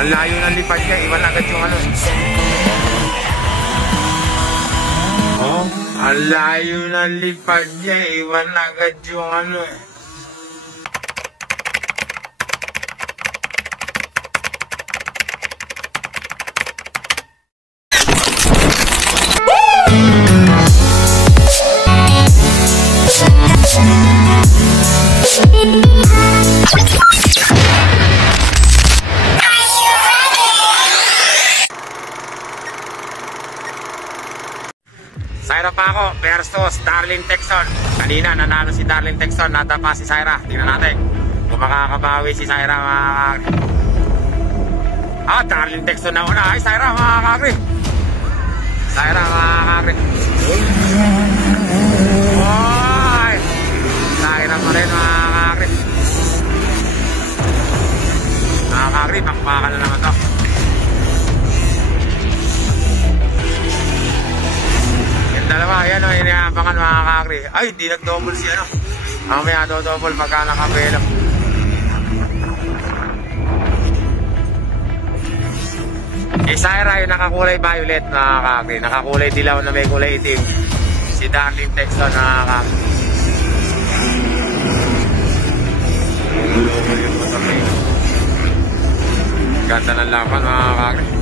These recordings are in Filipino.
Ang layo ng lipad niya, iwan agad yung ano. Oh, ang layo ng lipad niya, iwan agad yung ano eh. Syra pa ako versus Darlene Texon. Kanina nanalo si Darlene Texon, natapa si Syra. Tingnan natin kung makakabawi si Syra, mga kakri. Darlene Texon na una. Ay, Syra, mga kakri. Syra, mga kakri. Oy, Syra pa rin, mga kakri. Mga kakri, pakpakan na naman to. Dalawa, yan o, iniabangan, mga kakri. Ay, di nag-double si ano. Mamaya do-double pagka nakapelo. Si Syra yung nakakulay violet, mga kakri. Nakakulay dilaw na may kulay itim. Si Darlene Texon, mga kakri. Ganda ng laban, mga kakri.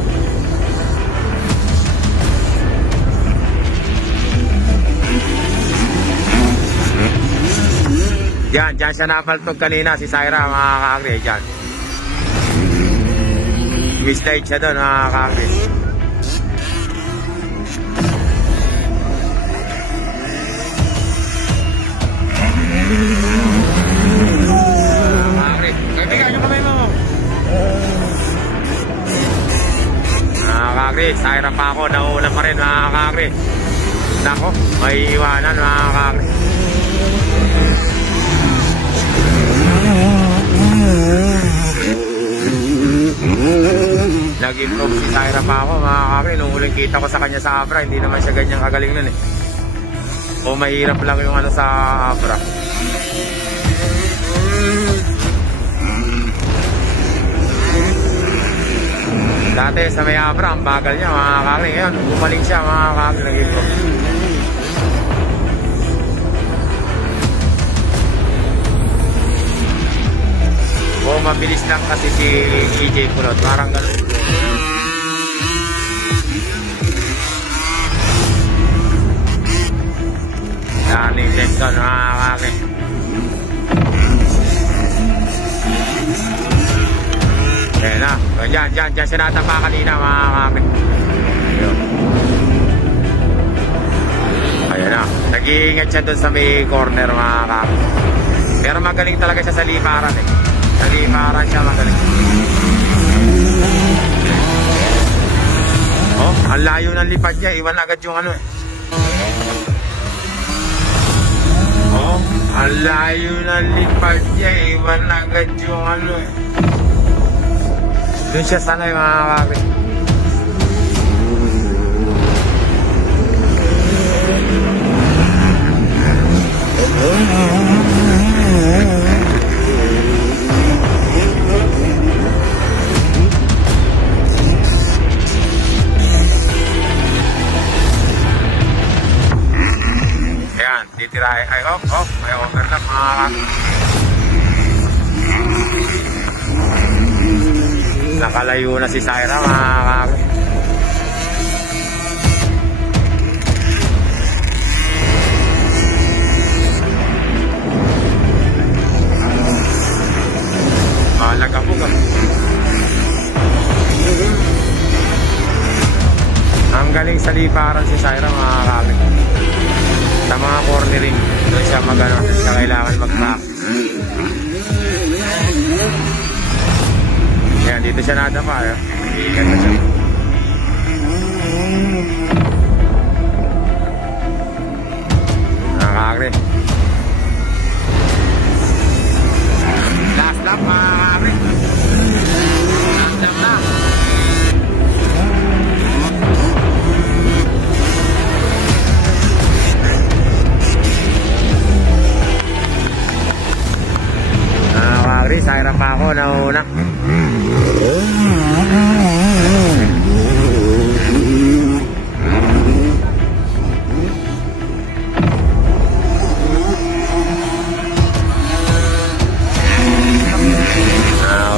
Diyan siya napaltog kanina si Syra, mga kakri. Diyan. Mistake siya doon, mga kakri. Kakri, kaibigan yung kamay mo. Mga kakri, Syra pa ako. Nauna pa rin, mga kakri. Nako, may iwanan, mga kakri. Nag-improve si Syra pa ako, mga kakri. Nung huling kita ko sa kanya sa Abra, hindi naman siya ganyang kagaling nun eh. O mahirap lang yung ano sa Abra. Dati sa may Abra, ang bagal niya, mga kakri. Ngayon, gumaling siya, mga kakri. Nag-improve. O mabilis lang kasi si EJ Kulot, parang gano'n. Darlene Texon, mga kakri. Ayan na, dyan siya natapa kanina, mga kakri. Ayan na, nag-iingat siya dun sa may corner, mga kakri. Pero magaling talaga siya sa liparan eh. Naliparan siya, magaling. Oh, ang layo ng lipad niya, iwan agad yung ano eh. Oh, ang layo ng lipad niya, iwan agad yung ano eh. Doon siya sanay, mga kakri. Titirahin. Ay, may overlap, mga kakri. Nakalayo na si Syra, mga kakri. Mahalaga po ka. Ang galing sa liparan si Syra, mga kakri. Sa mga cornering, doon siya mag-ano, siya kailangan mag-back. Yan, dito siya nadapa. Ganda siya. Nakakakri. Last lap, mga kakakri. Last lap na. Kakakri. kakri, Syra pa ako, nauna.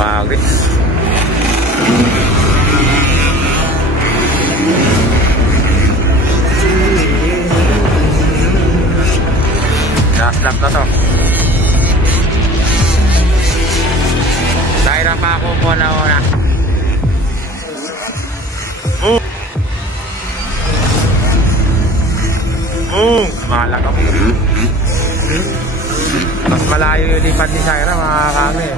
Kakri. Last lap na to. Syra pa ako po nauna. Boom! Boom! Mahalaga po. Mas malayo yung lipat ni Syra, mga kakri.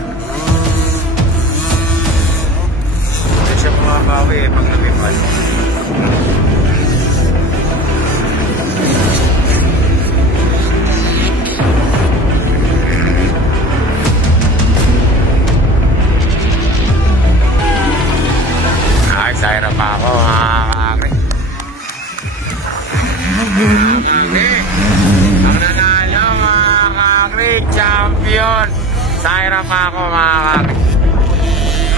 Hindi siya bumabawi pag lumipad. Syra pa ako, mga kakri. Ang nanalo, mga kakri, champion. Syra pa ako, mga kakri.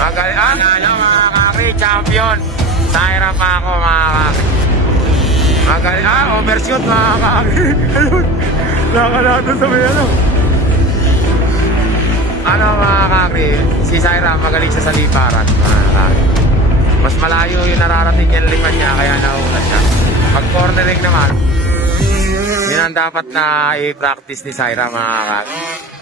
Magaling, nanalo, mga kakri, champion. Syra pa ako, mga kakri. Magaling, overshoot, mga kakri. Ayun, nakalado sa may ano. Ano, mga kakri, si Syra magaling siya sa liparan, mga kakri. Mas malayo yung nararating yung lipan niya, kaya nauna siya. Pag cornering naman, yun ang dapat na i-practice ni Syra, mga kakri.